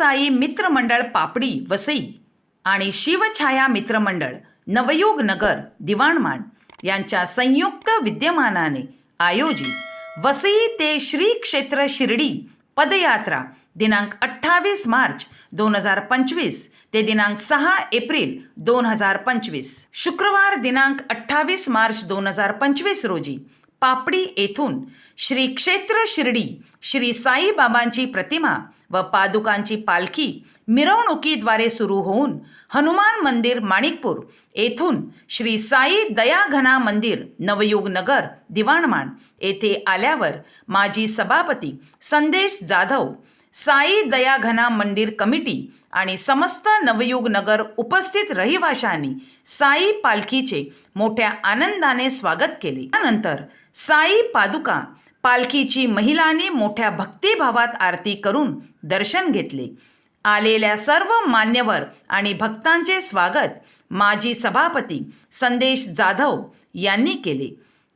साई मित्रमंडळ पापडी वसई आणि शिवछाया मित्रमंडळ नवयुग नगर दिवाणमान यांच्या संयुक्त विद्यमानाने आयोजित वसई ते श्री क्षेत्र शिर्डी पदयात्रा दिनांक अठ्ठावीस मार्च दोन हजार पंचवीस ते दिनांक सहा एप्रिल दोन हजार पंचवीस. शुक्रवार दिनांक अठ्ठावीस मार्च दोन हजार पंचवीस रोजी पापडी येथून श्री क्षेत्र शिर्डी श्री साईबाबांची प्रतिमा व पादुकांची पालखी मिरवणुकीद्वारे सुरू होऊन हनुमान मंदिर माणिकपूर येथून श्री साई दयाघना मंदिर नवयुग नगर दिवाणमाण येथे आल्यावर माजी सभापती संदेश जाधव साई दयाघना मंदिर कमिटी आणि समस्त नवयुग नगर उपस्थित रहिवाशांनी साई पालखीचे मोठ्या आनंदाने स्वागत केले. त्यानंतर साई पादुका पालखीची महिलांनी मोठ्या भक्तिभावात आरती करून दर्शन घेतले. आलेल्या सर्व मान्यवर आणि भक्तांचे स्वागत माजी सभापती संदेश जाधव यांनी केले.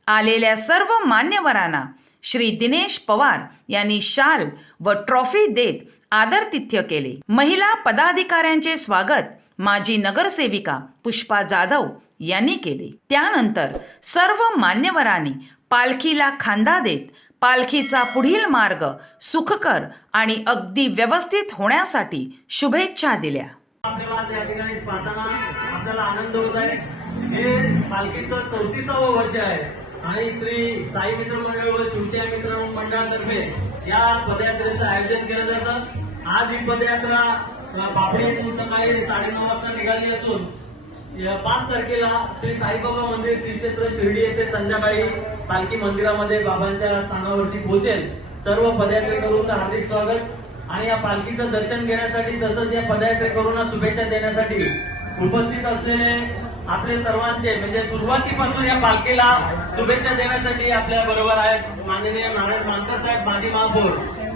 आलेल्या सर्व मान्यवरांना श्री दिनेश पवार यांनी शाल व ट्रॉफी देत आदरतिथ्य केले. महिला पदाधिकाऱ्यांचे स्वागत माजी नगरसेविका पुष्पा जाधव यांनी केले. त्यानंतर सर्व मान्यवरांनी पालखीला खांदा देत पालखीचा पुढील मार्ग सुखकर आणि अगदी व्यवस्थित होण्यासाठी शुभेच्छा दिल्या. आपल्याला या ठिकाणी पाहताना आपल्याला आनंद होत आहे. हे पालखीचं चौतीसावं वर्ष आहे. आणि श्री साई मित्र मंडळ व शिवच्या मित्र मंडळातर्फे या पदयात्रेचं आयोजन केलं जातं. आज ही पदयात्रा पापडी येथून सकाळी साडेनऊ वाजता निघाली असून पाच तारखेला श्री साईबाबा मंदिर श्री क्षेत्र शिर्डी येथे संध्याकाळी पालखी मंदिरामध्ये बाबांच्या स्थानावरती पोहोचेल. सर्व पदयात्रेकरूंचं हार्दिक स्वागत. आणि या पालखीचं दर्शन घेण्यासाठी तसंच या पदयात्रेकरूंना शुभेच्छा देण्यासाठी उपस्थित असलेले आपले सर्वांचे म्हणजे सुरुवातीपासून या पालखीला शुभेच्छा देण्यासाठी आपल्या बरोबर आहेत माननीय नारायण मानकर साहेब माजी महापौर.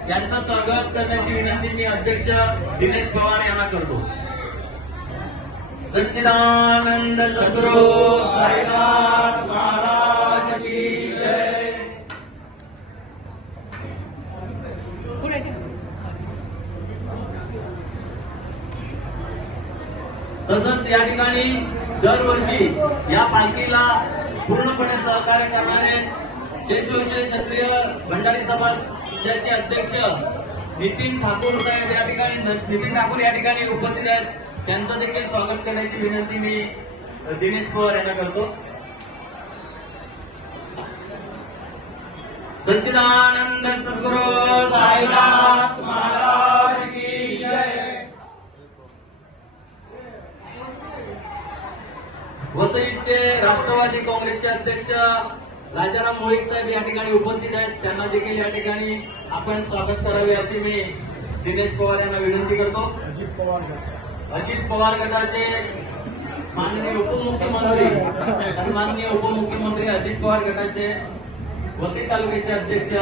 यांचं स्वागत करण्याची विनंती मी अध्यक्ष दिनेश पवार यांना करतो. सच्चिदानंद सद्गुरु साईनाथ महाराज की जय तसंच या ठिकाणी दरवर्षी या पालखीला पूर्णपणे सहकार्य करणारे शेषवंशी क्षत्रिय भंडारी समाजाचे अध्यक्ष नितीन ठाकूर साहेब या ठिकाणी नितीन ठाकूर या ठिकाणी उपस्थित आहेत. त्यांचं देखील स्वागत करण्याची विनंती मी दिनेश पवार यांना करतो. सच्चिदानंद सद्गुरु साईनाथ महाराज की जय वसईचे राष्ट्रवादी काँग्रेसचे अध्यक्ष राजाराम मोहित साहेब या ठिकाणी उपस्थित आहेत. त्यांना देखील या ठिकाणी आपण स्वागत करावे अशी मी दिनेश पवार यांना विनंती करतो. अजित पवार गटाचे माननीय उपमुख्यमंत्री सन्माननीय उपमुख्यमंत्री अजित पवार गटाचे वसई तालुक्याचे अध्यक्ष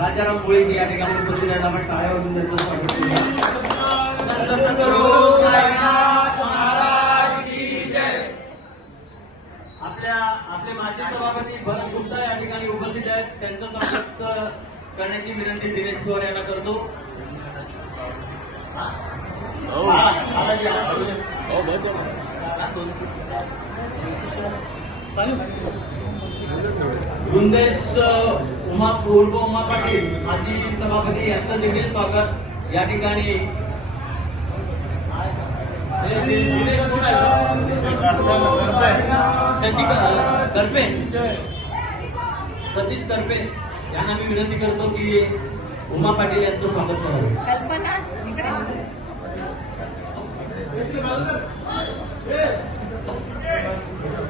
राजाराम मुळीक या ठिकाणी उपस्थित आहेत. आपण टाळ्या आपल्या आपले माजी सभापती भरत गुप्ता या ठिकाणी उपस्थित आहेत. त्यांचं स्वागत करण्याची विनंती दिनेश पवार यांना करतो. हा. वृंदेश अ, उमा पूर्व उमा पाटील माजी सभापती यांचं देखील स्वागत. या ठिकाणी हे दिनेश कोण आहे? सचिन करपे. सतीश करपे. यांना मी विनंती करतो की उमा पाटील यांचं स्वागत करावं. कल्पना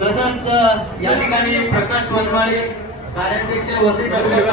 तसंच या ठिकाणी प्रकाश वनमाळे कार्याध्यक्ष वसई तालुका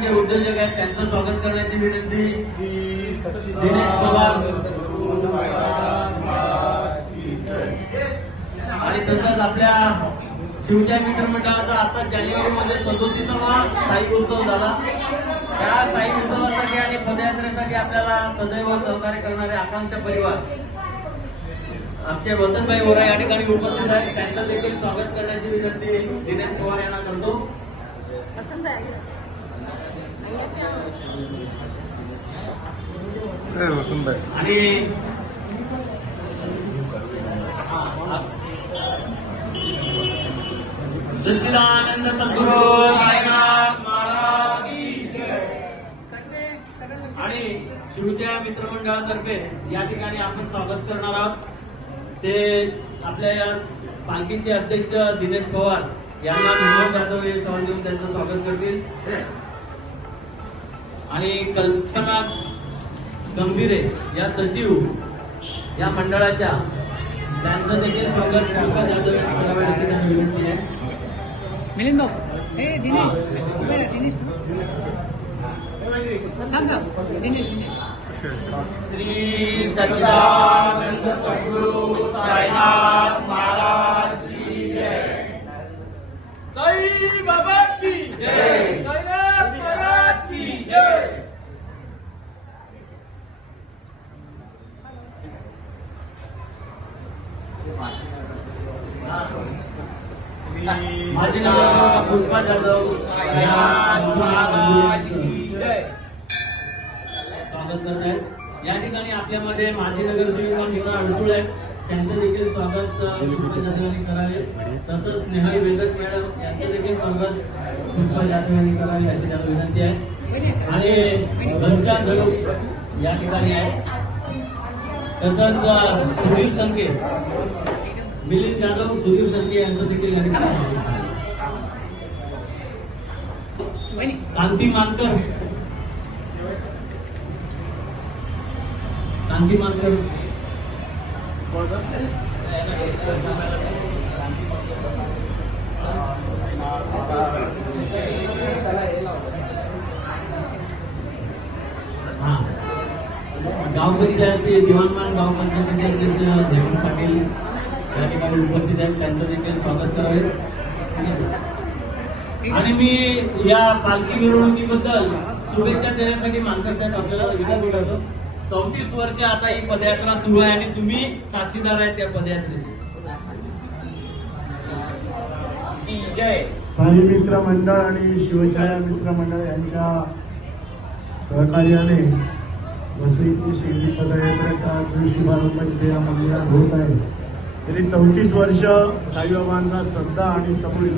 या ठिकाणचे उद्योजक आहेत त्यांचं स्वागत करण्याची विनंती. दिनेश पवार. आणि तसंच आपल्या शिवच्या मित्रमंडळाचा आता जानेवारी मध्ये सदोतीसावा साहिब उत्सव झाला. त्या साहिब उत्सवासाठी आणि पदयात्रेसाठी आपल्याला सदैव सहकार्य करणारे आकांक्षा परिवार. आमचे वसंतभाई ओरा या ठिकाणी उपस्थित आहेत. त्यांचं देखील स्वागत करण्याची विनंती दिनेश पवार यांना करतो. आणि सच्चिदानंद सद्गुरू साईनाथ महाराज की जय. आणि शिवच्या मित्रमंडळातर्फे या ठिकाणी आपण स्वागत करणार आहोत. ते आपल्या या पालखीचे अध्यक्ष दिनेश पवार यांना विनोद जाधव हे सवाल देऊन त्यांचं स्वागत करतील. आणि कल्पना गंभीरे या सचिव या मंडळाच्या त्यांचं देखील स्वागत पंकज यांनी विनंती आहे. मिलिंद हे दिनेश दिनेश. श्री सच्चिदानंद सद्गुरु साईनाथ महाराज की जय साई बाबा की जय. साईनाथ महाराज की जय माजी नगरसेवक पुष्पा जाधव साईनाथ महाराज की जय स्वागत करत आहेत या ठिकाणी आपल्यामध्ये माजी नगरसेविका मीना अडसूळ आहेत. त्यांचं देखील स्वागत अ, पुष्पा जाधव यांनी करावे. तसंच स्नेहल वेंकट मॅडम यांचं देखील स्वागत पुष्पा जाधव यांनी करावे अशी त्यांना विनंती आहे. आणि घनश्याम धनुष या ठिकाणी आहेत तसंच अ, सुधीर संके मिलिंद जाधव सुधीर संजय यांचं देखील कांती मानकर. कांती मानकर. गाव पंचायत दिवाणमान गाव पंचायत अध्यक्ष देवण पाटील. या ठिकाणी उपस्थित आहेत. त्यांचं देखील स्वागत करावे. आणि मी या पालखी मिरवणुकीबद्दल शुभेच्छा देण्यासाठी मानकर साहेब आपल्याला विनंती करतो चौतीस वर्ष आता ही पदयात्रा सुरू आहे आणि तुम्ही साक्षीदार आहेत त्या पदयात्रेची. की साई मित्र मंडळ आणि शिवछाया मित्र मंडळ यांच्या सहकार्याने वसईची शिर्डी पदयात्रेचा आज शुभारंभ इथे या मंदिरात होत आहे. गेली चौतीस वर्ष साईबाबांचा श्रद्धा आणि समूळ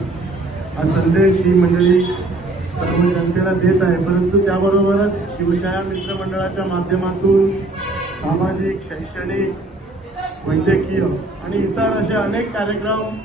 हा संदेश ही मंडळी सर्व जनतेला देत आहे. परंतु त्याबरोबरच शिवछाया मित्रमंडळाच्या माध्यमातून सामाजिक शैक्षणिक वैद्यकीय आणि इतर असे अनेक कार्यक्रम